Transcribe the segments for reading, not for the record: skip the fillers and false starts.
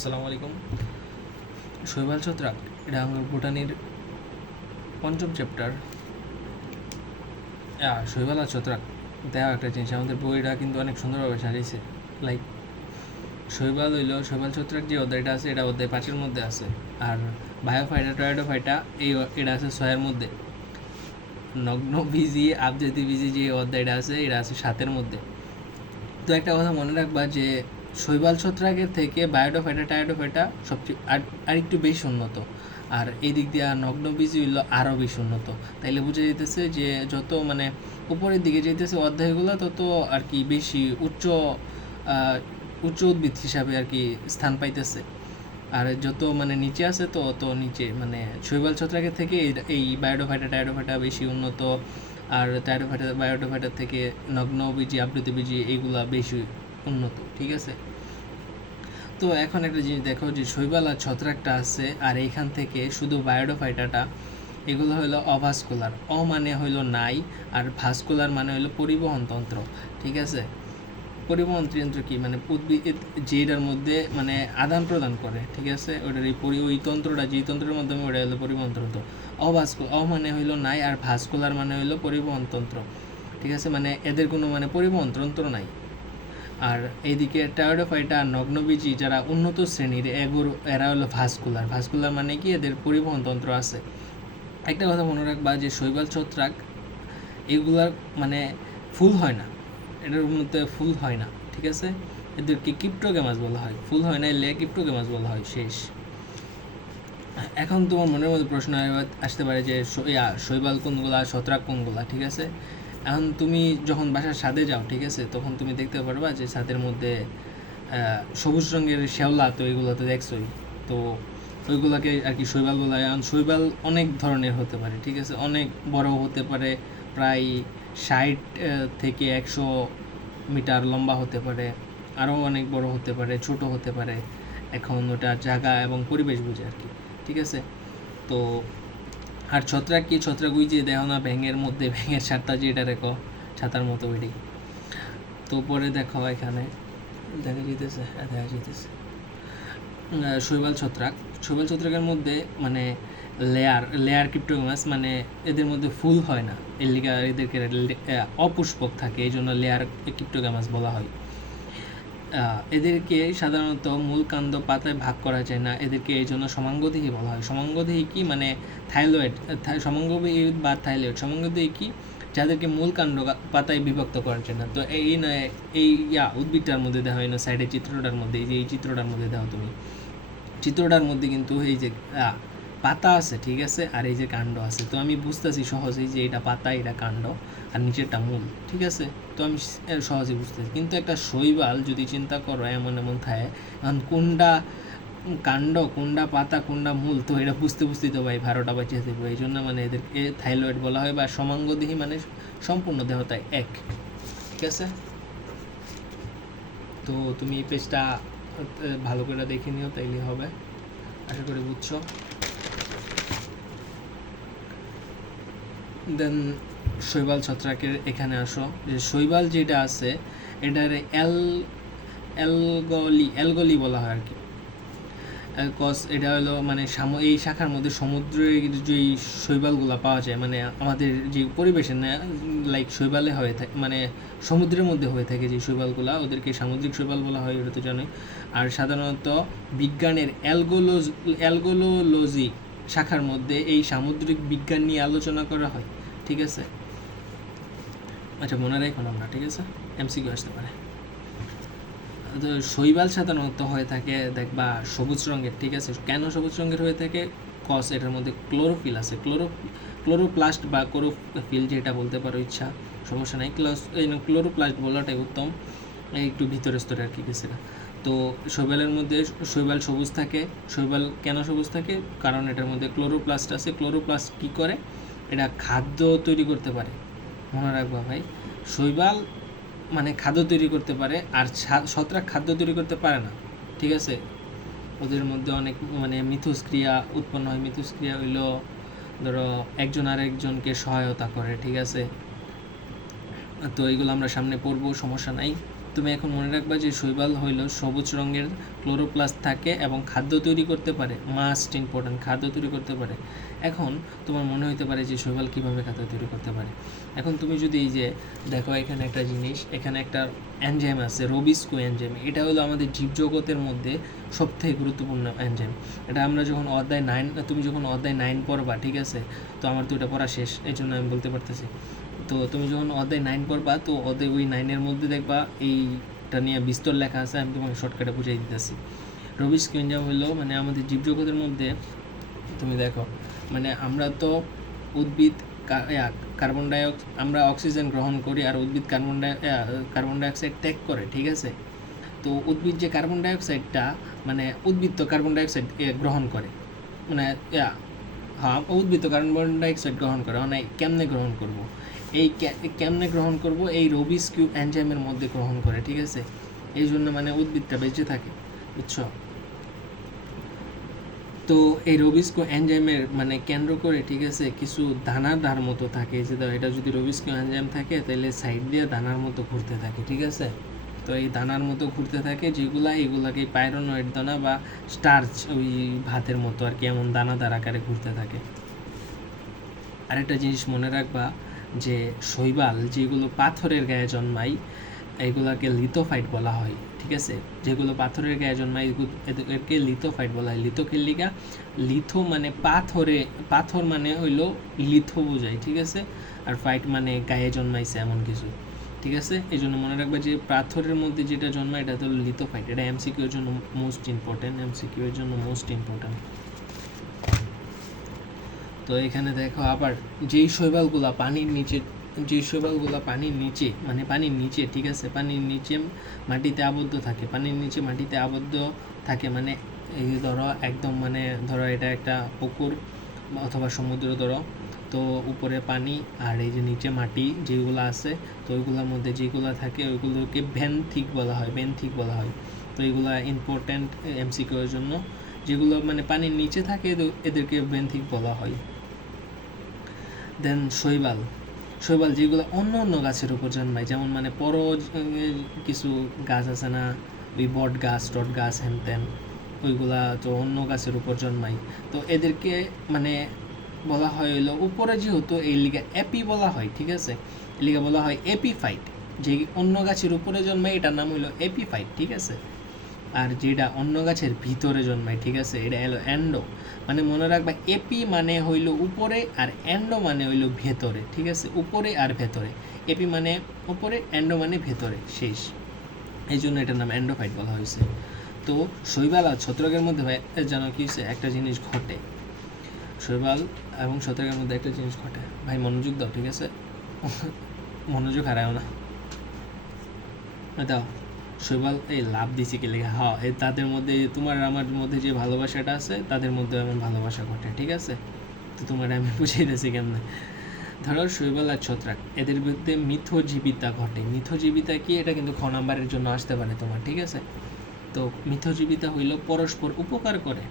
আসসালামু আলাইকুম। শৈবাল ছত্রাক এটা আমার বোটানির পঞ্চম চ্যাপ্টার। শৈবাল আর ছত্রাক দেখা একটা জিনিস, আমাদের বইটা কিন্তু অনেক সুন্দরভাবে সাজিয়েছে। লাইক শৈবাল ছত্রাক যে অধ্যায়টা আছে এটা অধ্যায় 5-এর মধ্যে আছে, আর বায়োফাইটা টয়েডোফাইটা এটা আছে 6-এর মধ্যে। নগ্ন বিজি আবজাতি বিজি যে অধ্যায়টা আছে এটা আছে 7-এর মধ্যে। তো একটা কথা মনে রাখবা যে শৈবাল ছত্রাকের থেকে বায়োডোফাইটা টায়োডোফাইটা সবচেয়ে আর একটু বেশি উন্নত, আর এই দিক দিয়ে নগ্ন বীজ হইলো আরও বেশি উন্নত। তাইলে বোঝা যেতেছে যে যত মানে উপরের দিকে যেতেছে অধ্যায়গুলো তত আর কি বেশি উচ্চ উদ্ভিদ হিসাবে আর কি স্থান পাইতেছে, আর যত মানে নিচে আছে তো অত নিচে মানে শৈবাল ছত্রাকের থেকে এই বায়োডোফাইটা টায়োডোফাইটা বেশি উন্নত, আর বায়োডোফাইটার থেকে নগ্ন বীজি আবৃত বীজি এইগুলা বেশি উন্নত। ঠিক আছে, তো এখন একটা জিনিস দেখো যে শৈবাল আর ছত্রাকটা আছে, আর এইখান থেকে শুধু বায়োডোফাইটাটা এগুলো হলো অভাস্কুলার। মানে হইলো নাই, আর ভাস্কুলার মানে হইলো পরিবহন তন্ত্র। ঠিক আছে, পরিবহন যন্ত্র কি মানে উদ্ভিদ যেটার মধ্যে মানে আদান প্রদান করে। ঠিক আছে, ওটার ওই তন্ত্রটা যেই তন্ত্রের মাধ্যমে ওটা হলো পরিবহন তন্ত্র। মানে হইলো নাই, আর ভাস্কুলার মানে হইলো পরিবহন তন্ত্র। ঠিক আছে, মানে এদের কোনো মানে পরিবহন তন্ত্র নাই। আর এইদিকে টায়োডোফাইটা নগ্নবীজি যারা উন্নত শ্রেণীর এরা হলো ভাস্কুলার মানে কি এদের পরিবহন তন্ত্র আছে। একটা কথা মনে রাখবা যে শৈবাল ছত্রাক এগুলার মানে ফুল হয় না, এটার মধ্যে ফুল হয় না। ঠিক আছে, এদেরকে কিপ্টোগ্যামাস বলা হয়, ফুল হয় না এলে কিপ্টোগ্যামাস বলা হয়। শেষ। এখন তোমার মনের মধ্যে প্রশ্ন আসতে পারে যে শৈবাল কোনগুলা, ছত্রাক কোনগুলা। ঠিক আছে, এখন তুমি যখন বাসার ছাদে যাও, ঠিক আছে, তখন তুমি দেখতে পারবা যে ছাদের মধ্যে সবুজ রঙের শ্যাওলা, তো এগুলো তো দেখছোই। তো ওইগুলাকে আর কি শৈবাল বলা হয়। এখন শৈবাল অনেক ধরনের হতে পারে। ঠিক আছে, অনেক বড় হতে পারে, প্রায় 60 থেকে 100 মিটার লম্বা হতে পারে, আরও অনেক বড় হতে পারে, ছোট হতে পারে। এখন ওটা জায়গা এবং পরিবেশ বুঝে আর কি। ঠিক আছে, তো আর ছত্রাক কি, ছত্রাক ওই যে দেখো না ব্যাঙের মধ্যে ব্যাঙের ছাতা যেটা রেখো ছাতার মতো ওইটাই। তো পরে দেখো এখানে দেখা যেতেছে শৈবাল ছত্রাকের মধ্যে মানে লেয়ার ক্রিপ্টোগ্যামাস, মানে এদের মধ্যে ফুল হয় না, এর লিগা এদেরকে অপুষ্পক থাকে, এই জন্য লেয়ার ক্রিপ্টোগ্যামাস বলা হয়। এদেরকে সাধারণত মূল কাণ্ড পাতায় ভাগ করা যায় না, এদেরকে এই জন্য সমাঙ্গদেহী বলা হয়। সমাঙ্গদেহী কি মানে থাইলয়েড, সমাঙ্গদেহী বা থাইলয়েড। সমাঙ্গদেহী কি যাদেরকে মূল কাণ্ড পাতায় বিভক্ত করা যায় না। তো এই নয় এই উদ্ভিদটার মধ্যে দেওয়া হয় না, সাইডের চিত্রটার মধ্যে, এই চিত্রটার মধ্যে দেওয়া তুমি চিত্রটার মধ্যে কিন্তু এই যে পাতা আছে, ঠিক আছে, আর এই যে কাণ্ড আছে। তো আমি বুঝতেছি সহজেই যে এটা পাতা, এটা কাণ্ড, আর নিচেরটা মূল। ঠিক আছে, তো আমি সহজেই বুঝতেছি। কিন্তু একটা শৈবাল যদি চিন্তা করো এমন থাকে, এখন কোনটা কাণ্ড, কোনটা পাতা, কোনটা মূল, তো এটা বুঝতে তো ভাই 12টা বাজিয়ে দেবো। এই জন্য মানে এদেরকে থাইলয়েড বলা হয়, বা সমাঙ্গদেহী মানে সম্পূর্ণ দেহতায় এক। ঠিক আছে, তো তুমি এই পেজটা ভালো করে দেখে নিও, তাইলে হবে। আশা করি বুঝছো। দেন শৈবাল ছত্রাকের এখানে আসো, যে শৈবাল যেটা আছে এটার অ্যালগলি বলা হয় আর কি। কজ এটা হলো মানে এই শাখার মধ্যে সমুদ্রের যেই শৈবালগুলো পাওয়া যায়, মানে আমাদের যে পরিবেশে না, লাইক শৈবালে হয়ে থাকে, মানে সমুদ্রের মধ্যে হয়ে থাকে যে শৈবালগুলো, ওদেরকে সামুদ্রিক শৈবাল বলা হয়, এটা তো জানোই। আর সাধারণত বিজ্ঞানের অ্যালগোলজি শাখার মধ্যে এই সামুদ্রিক বিজ্ঞান নিয়ে আলোচনা করা হয়। ঠিক আছে, আচ্ছা মনে রাখুন আমরা। ঠিক আছে, এমসিকিউ আসতে পারে। তো শৈবাল সাধারণত হয়ে থাকে দেখবা সবুজ রঙের। ঠিক আছে, কেন সবুজ রঙের হয়ে থাকে? কজ এটার মধ্যে ক্লোরোফিল আছে, ক্লোরোপ্লাস্ট বা ক্লোরোফিল যেটা বলতে পারো, ইচ্ছা, সমস্যা নাই। ক্লোরোপ্লাস্ট বলাটাই উত্তম, একটু ভিতরে স্তরে আর কি গেছে। তো শৈবালের মধ্যে শৈবাল সবুজ থাকে। শৈবাল কেন সবুজ থাকে? কারণ এটার মধ্যে ক্লোরোপ্লাস্ট আছে। ক্লোরোপ্লাস্ট কী করে? এটা খাদ্য তৈরি করতে পারে। মনে রাখবা ভাই, শৈবাল মানে খাদ্য তৈরি করতে পারে, আর ছত্রাক খাদ্য তৈরি করতে পারে না। ঠিক আছে, ওদের মধ্যে অনেক মানে মিথস্ক্রিয়া উৎপন্ন হয়। মিথস্ক্রিয়া হইলো ধরো একজন আরেকজনকে সহায়তা করে। ঠিক আছে, তো এইগুলো আমরা সামনে পড়বো, সমস্যা নাই। তুমি এখন মনে রাখবা যে শৈবাল হইল সবুজ রঙের ক্লোরোপ্লাস্ট থাকে এবং খাদ্য তৈরি করতে পারে, মাস্ট ইম্পর্ট্যান্ট, খাদ্য তৈরি করতে পারে। এখন তোমার মনে হতে পারে যে শৈবাল কীভাবে খাদ্য তৈরি করতে পারে। এখন তুমি যদি এই যে দেখো এখানে একটা জিনিস, এখানে একটা এনজাইম আছে রবিস্কো এনজাইম, এটা হলো আমাদের জীবজগতের মধ্যে সবথেকে গুরুত্বপূর্ণ এনজাইম। এটা আমরা যখন তুমি যখন অধ্যায় 9 পড়বা, ঠিক আছে, তো আমার তো এটা পড়া শেষ, এই জন্য আমি বলতে পারতেছি। তো তুমি যখন অধ্যায় 9 পড়বা, তো অধ্যায় ওই 9-এর মধ্যে দেখবা এইটা নিয়ে বিস্তর লেখা আছে, আমি তোমাকে শর্টকাটে বুঝিয়ে দিতেছি। রবিস্কো এনজাইম হলো মানে আমাদের জীবজগতের মধ্যে, তুমি দেখো মানে আমরা তো উদ্ভিদ কার্বন আমরা অক্সিজেন গ্রহণ করি আর উদ্ভিদ কার্বন ডাইঅক্সাইড ত্যাগ করে, ঠিক আছে। তো উদ্ভিদ যে কার্বন ডাইঅক্সাইডটা মানে উদ্ভিদ তো কার্বন ডাইঅক্সাইড গ্রহণ করে, মানে হ্যাঁ উদ্ভিদ তো কার্বন ডাইঅক্সাইড গ্রহণ করে, মানে কেমনে গ্রহণ করব, কেমনে গ্রহণ করব, এই রবিস্কো এনজাইমের মধ্যে গ্রহণ করে, ঠিক আছে। এই জন্য মানে উদ্ভিদটা বেঁচে থাকে, বুঝছো। তো এই রবিস্কো এনজাইমের মানে কেন্দ্র করে, ঠিক আছে, কিছু দানাদার মতো থাকে, যে এটা যদি রবিস্কো এনজাইম থাকে তাহলে সাইড দিয়ে দানার মতো ঘুরতে থাকে, ঠিক আছে। তো এই দানার মতো ঘুরতে থাকে এগুলাকে পাইরোনয়েড দানা বা স্টার্চ, ওই ভাতের মতো আর কি, এমন দানাদার আকারে ঘুরতে থাকে। আরেকটা জিনিস মনে রাখবা যে শৈবাল যেগুলো পাথরের গায়ে জন্মায় এগুলাকে লিথোফাইট বলা হয়, ঠিক আছে। যেগুলো পাথরের গায়ে জন্মায় এদেরকে লিথোফাইট বলা হয়। লিথো মানে পাথর মানে হইলো লিথো বোঝায়, ঠিক আছে। আর ফাইট মানে গায়ে জন্মাইছে এমন কিছু, ঠিক আছে। এই জন্য মনে রাখবা যে পাথরের মধ্যে যেটা জন্মায় এটা হলো লিথোফাইট। এটা এমসিকিউ এর জন্য মোস্ট ইম্পর্টেন্ট। তো এখানে দেখো আবার যেই শৈবালগুলা পানির নিচে মানে পানির নিচে, ঠিক আছে, পানির নিচে মাটিতে আবদ্ধ থাকে মানে এই ধরো একদম মানে ধরো এটা একটা পুকুর অথবা সমুদ্র ধরো, তো উপরে পানি আর এই যে নিচে মাটি যেগুলো আছে, তো ওইগুলোর মধ্যে যেগুলো থাকে ওইগুলোকে বেন্থিক বলা হয়। তো এইগুলো ইম্পর্ট্যান্ট এমসিকিউ এর জন্য, যেগুলো মানে পানির নিচে থাকে এদেরকে বেন্থিক বলা হয়। দেন শৈবাল যেগুলো অন্য গাছের উপর জন্মায়, যেমন মানে কিছু গাছ আছে না, ওই বট গাছ টট গাছ হ্যান ত্যান, ওইগুলা তো অন্য গাছের উপর জন্মায়। তো এদেরকে মানে বলা হয় হইলো উপরে যেহেতু এই লিগা এপি বলা হয়, ঠিক আছে, এই লিগা বলা হয় এপিফাইট। যে অন্য গাছের উপরে জন্মায় এটার নাম হইলো এপিফাইট, ঠিক আছে। আর যেটা অন্য গাছের ভিতরে জন্মায়, ঠিক আছে, এটা হলো অ্যান্ডো। মানে মনে রাখবা এপি মানে হইল উপরে আর অ্যান্ডো মানে হইল ভেতরে, ঠিক আছে, উপরে আর ভেতরে। এপি মানে উপরে, অ্যান্ডো মানে ভেতরে, শেষ। এই জন্য এটার নাম অ্যান্ডোফাইট বলা হয়েছে। তো শৈবাল আর ছত্রাকের মধ্যে যেন কি হচ্ছে একটা জিনিস ঘটে, শৈবাল এবং ছত্রাকের মধ্যে একটা জিনিস ঘটে। ভাই মনোযোগ দাও, ঠিক আছে, মনোযোগ হারাও না, দাও। শৈবাল এই লাভ দিছি কি লেখা, হ্যাঁ এই তাদের মধ্যে তোমার আমার মধ্যে যে ভালোবাসাটা আছে তাদের মধ্যে এমন ভালোবাসা ঘটে, ঠিক আছে। তো তোমার আমি বুঝাইতেছি কেমনে। ধরো শৈবাল আর ছত্রাক এদের মধ্যে মিথজীবিতা ঘটে। মিথজীবিতা কি, এটা কিন্তু খ নাম্বারের জন্য আসতে পারে তোমার, ঠিক আছে। তো মিথজীবিতা হইল পরস্পর উপকার করে।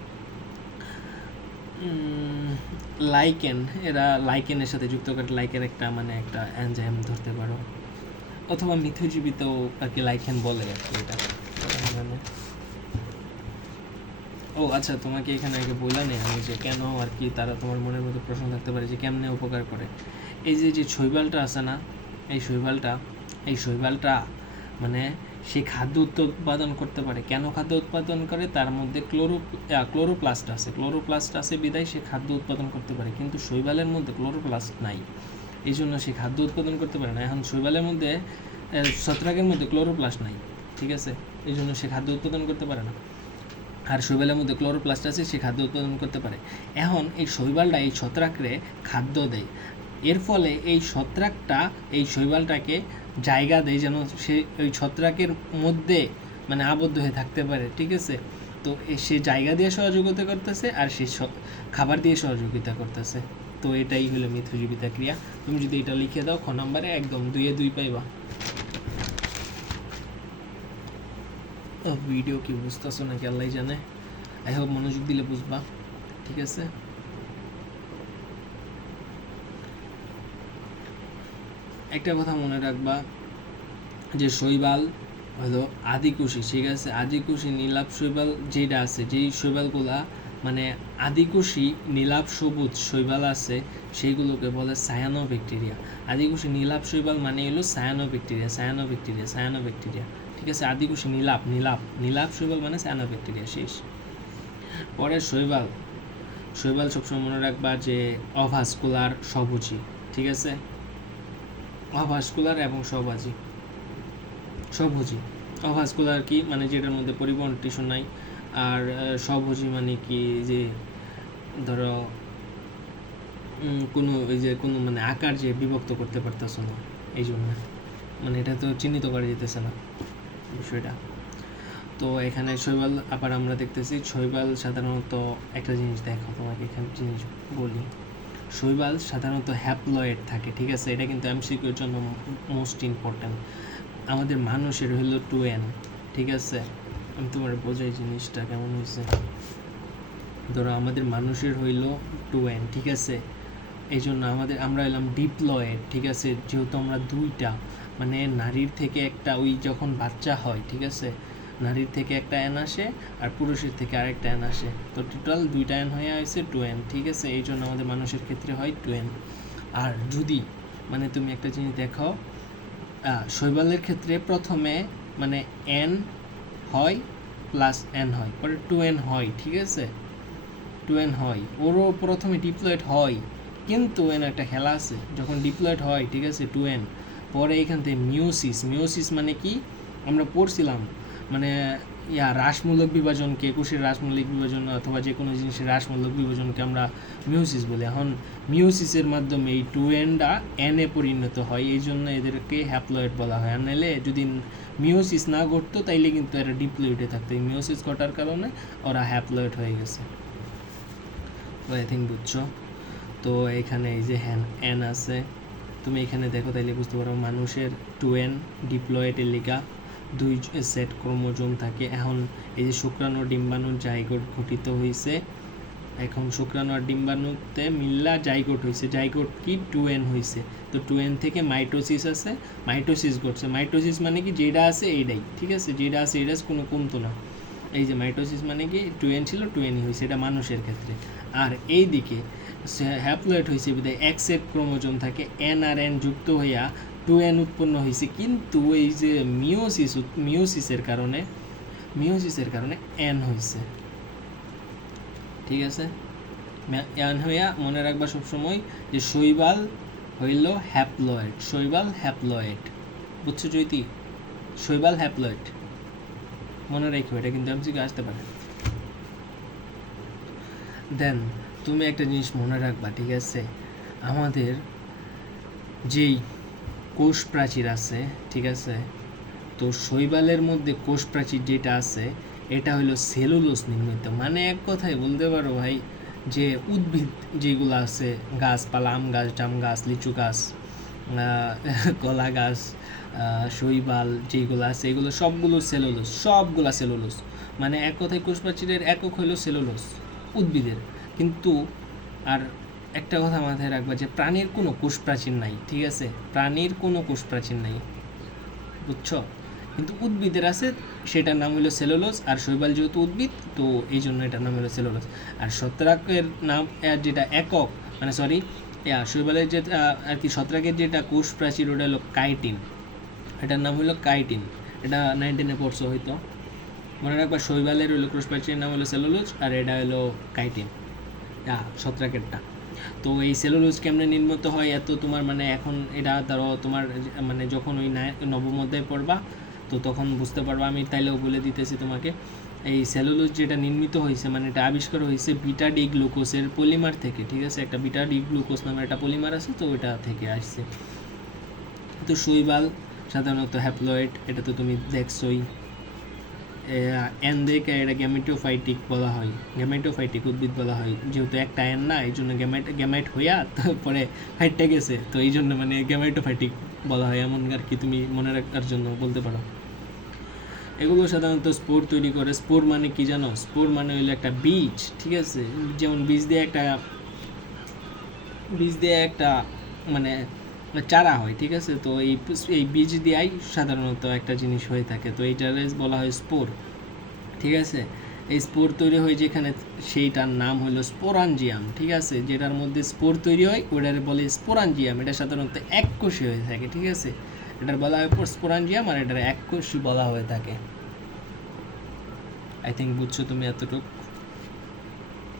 লাইকেন, এরা লাইকেনের সাথে যুক্ত করে, লাইকেন একটা মানে একটা এনজাইম ধরতে পারো, অথবা মিথজীবিত আর কি লাইকেন বলে আর কি এটা মানে। ও আচ্ছা, তোমাকে এখানে আগে বললাম আমি যে কেন আর কি তারা, তোমার মনের মধ্যে প্রশ্ন থাকতে পারে যে কেমনে উপকার করে। এই যে শৈবালটা আছে না, এই শৈবালটা মানে সে খাদ্য উৎপাদন করতে পারে। কেন খাদ্য উৎপাদন করে, তার মধ্যে ক্লোরোপ্লাস্ট আছে বিধায় সে খাদ্য উৎপাদন করতে পারে। কিন্তু শৈবালের মধ্যে ক্লোরোপ্লাস্ট নাই, এই জন্য সে খাদ্য উৎপাদন করতে পারে না। এখন শৈবালের মধ্যে ছত্রাকের মধ্যে ক্লোরোপ্লাস্ট নাই, ঠিক আছে, এই জন্য সে খাদ্য উৎপাদন করতে পারে না। আর শৈবালের মধ্যে ক্লোরোপ্লাস্ট আছে, সে খাদ্য উৎপাদন করতে পারে। এখন এই শৈবালটা এই ছত্রাকরে খাদ্য দেয়, এর ফলে এই ছত্রাকটা এই শৈবালটাকে জায়গা দেয় যেন সে ওই ছত্রাকের মধ্যে মানে আবদ্ধ হয়ে থাকতে পারে, ঠিক আছে। তো সে জায়গা দিয়ে সহযোগিতা করতেছে আর সে খাবার দিয়ে সহযোগিতা করতেছে। তো এটাই হলো মিথজীবিতা ক্রিয়া। তুমি যদি এটা লিখে দাও খ নম্বরে, একদম 2-এ 2 পাইবা। ভিডিও কি বুঝতেছো নাকি আল্লাহ জানে, আই হোপ মনোযোগ দিলে বুঝবা, ঠিক আছে। একটা কথা মনে রাখবা যে শৈবাল হলো আদিকোষী, ঠিক আছে। আদিকোষী নীলাভ শৈবাল যেটা আছে, যেই শৈবালগুলা মানে আদিকোষী নীলাভ সবুজ শৈবাল আছে, সেইগুলোকে বলে সায়ানোব্যাকটেরিয়া। আদিকোষী নীলাভ শৈবাল মানে হলো সায়ানোব্যাকটেরিয়া, ঠিক আছে। আদিকোষী নীলাভ শৈবাল মানে সায়ানোব্যাকটেরিয়া, শেষ। পরে শৈবাল সবসময় মনে রাখবা যে অভাস্কুলার সবুজী, ঠিক আছে। অভাস্কুলার এবং সবুজী। অভাস্কুলার কি মানে যেটার মধ্যে পরিবহন টিস্যু নাই, আর সবুজী মানে কি যে ধরো কোনো মানে আকার যে বিভক্ত করতে পারতেছো না, এই জন্য মানে এটা তো চিহ্নিত করা যেতেছে না বিষয়টা। তো এখানে শৈবাল আবার আমরা দেখতেছি শৈবাল সাধারণত একটা জিনিস দেখো, তোমাকে এখানে জিনিস বলি। শৈবাল সাধারণত হ্যাপ্লয়েড থাকে, ঠিক আছে। এটা কিন্তু এমসিকিউর জন্য মোস্ট ইম্পর্ট্যান্ট। আমাদের মানুষের হইল 2n, ঠিক আছে। আমি তোমার বোঝাই জিনিসটা কেমন হয়েছে। ধরো আমাদের মানুষের হইল 2n, ঠিক আছে। এই জন্য আমরা এলাম ডিপ্লয়েড, ঠিক আছে। যেহেতু আমরা দুইটা মানে নারীর থেকে একটা ওই যখন বাচ্চা হয়, ঠিক আছে, নারীর থেকে একটা এন আসে আর পুরুষের থেকে আরেকটা এন আসে, তো টোটাল দুইটা এন হয়ে আসছে 2n, ঠিক আছে। এই জন্য আমাদের মানুষের ক্ষেত্রে হয় 2n। আর যদি মানে তুমি একটা জিনিস দেখো, শৈবালের ক্ষেত্রে প্রথমে মানে n হয় প্লাস n হয়, পরে 2n হয়, ঠিক আছে। 2n হয়, ওরও প্রথমে ডিপ্লয়েড হয়, কিন্তু এন একটা খেলা আছে, যখন ডিপ্লয়েড হয়, ঠিক আছে, 2n, পরে এখান থেকে মিওসিস মানে কি আমরা পড়ছিলাম মানে রাসমূলক বিভাজনকে, কোষের রাসমূলক বিভাজন অথবা যে কোনো জিনিসের রাসমূলক বিভাজনকে আমরা মিওসিস বলি। এখন মিওসিসের মাধ্যমে এই 2nটা এনে পরিণত হয়, এই জন্য এদেরকে হ্যাপ্লয়েড বলা হয়। আর নাহলে যদি মিওসিস না ঘটতো তাইলে কিন্তু এরা ডিপ্লয়েডে থাকতো, এই মিওসিস ঘটার কারণে ওরা হ্যাপ্লয়েড হয়ে গেছে। তো আই থিঙ্ক বুঝছো। তো এখানে এই যে এন আছে, তুমি এখানে দেখো তাইলে বুঝতে পারো মানুষের 2n ডিপ্লয়েডের লিগা 2 সেট ক্রোমোজোম থাকে। এখন এই যে শুক্রাণু ডিম্বাণুর জাইগোট গঠিত হয়েছে, এখন শুক্রাণু আর ডিম্বাণুতে মিল্লা জাইগোট হয়েছে, জাইগোট কি 2n হয়েছে। তো 2n থেকে মাইটোসিস আছে, মাইটোসিস ঘটছে। মাইটোসিস মানে কি যেটা আছে এইটাই, ঠিক আছে, যেটা আছে এটা কোনো কমতো না। এই যে মাইটোসিস মানে কি 2n ছিল 2nই হয়েছে, এটা মানুষের ক্ষেত্রে। আর এই দিকে হ্যাপ্লয়েড হয়েছে বিধায় এক সেট ক্রোমোজোম থাকে, এন আর এন যুক্ত হইয়া 2n উৎপন্ন হয়েছে। কিন্তু এই যে মিওসিসের কারণে এন হয়েছে, ঠিক আছে। এন হইয়া মনে রাখবা সবসময় যে শৈবাল হইল হ্যাপ্লয়েড, বুঝছো জ্যোতি? শৈবাল হ্যাপ্লয়েড মনে রাখো, এটা কিন্তু এমসিকিউ আসতে পারে। দেন তুমি একটা জিনিস মনে রাখবা, ঠিক আছে, আমাদের যেই কোষ প্রাচীর আছে, ঠিক আছে, তো শৈবালের মধ্যে কোষ প্রাচীর যেটা আছে এটা হলো সেলুলোজ নির্মিত। মানে এক কথায় বলতে পারো ভাই যে উদ্ভিদ যেগুলো আছে, গাছপালা, আম গাছ, জাম গাছ, লিচু গাছ, কলা গাছ, শৈবাল যেগুলো আছে এগুলো সবগুলা সেলুলোজ। মানে এক কথায় কোষ প্রাচীরের একক হলো সেলুলোজ উদ্ভিদের। কিন্তু আর একটা কথা মাথায় রাখবা যে প্রাণীর কোনো কোষ প্রাচীর নাই, ঠিক আছে, প্রাণীর কোনো কোষ প্রাচীর নাই, বুঝছো। কিন্তু উদ্ভিদের আছে, সেটার নাম হলো সেলুলোজ। আর শৈবাল যেহেতু উদ্ভিদ, তো এই জন্য এটার নাম হলো সেলুলোজ। আর ছত্রাকের নাম যেটা একক মানে শৈবালের যেটা আর কি ছত্রাকের যেটা কোষ প্রাচীর ওটা হলো কাইটিন, এটার নাম হলো কাইটিন। এটা 19-এ পড়ছো হয়তো, মনে রাখবা। শৈবালের হলো কোষ প্রাচীরের নাম হলো সেলুলোজ, আর এটা হলো কাইটিন ছত্রাকেরটা। তো এই সেলুলোজ কেমনে নির্মিত হয় এত তোমার মানে এখন এটা ধরো তোমার মানে যখন ওই নবম অধ্যায় পড়বা তো তখন বুঝতে পারবা। আমি তাইলেও বলে দিতেছি তোমাকে, এই সেলুলোজ যেটা নির্মিত হয়েছে মানে এটা আবিষ্কার হয়েছে বিটা ডি গ্লুকোজের পলিমার থেকে, ঠিক আছে। একটা বিটা ডি গ্লুকোজ নামের একটা পলিমার আছে, তো ওইটা থেকে আসছে। তো শৈবাল সাধারণত হ্যাপ্লয়েড, এটা তো তুমি দেখছোই। এন দেখে এটা গ্যামেটোফাইটিক বলা হয়, গ্যামেটোফাইটিক উদ্ভিদ বলা হয়। যেহেতু একটা এন না, এই জন্য গ্যামেট হইয়া তারপরে ফাইটটা গেছে, তো এই জন্য মানে গ্যামেটোফাইটিক বলা হয়, এমন আর কি তুমি মনে রাখার জন্য বলতে পারো। এগুলো সাধারণত স্পোর তৈরি করে। স্পোর মানে কি জানো? স্পোর মানে হইলো একটা বীজ, ঠিক আছে। যেমন বীজ দিয়ে একটা মানে চারা হয়, ঠিক আছে? তো এই বীজ দিয়েই সাধারণত একটা জিনিস হয়ে থাকে, তো এইটারে বলা হয় স্পোর, ঠিক আছে? এই স্পোর তৈরি হয় যেখানে, সেইটার নাম হলো স্পোরাঞ্জিয়াম, ঠিক আছে? যেটার মধ্যে স্পোর তৈরি হয় ওটারে বলে স্পোরাঞ্জিয়াম। এটা সাধারণত এককোষী হয়ে থাকে, ঠিক আছে? এটার বলা হয় স্পোরাঞ্জিয়াম, আর এটার এককোষী বলা হয়ে থাকে। আই থিঙ্ক বুঝছো তুমি এতটুকু।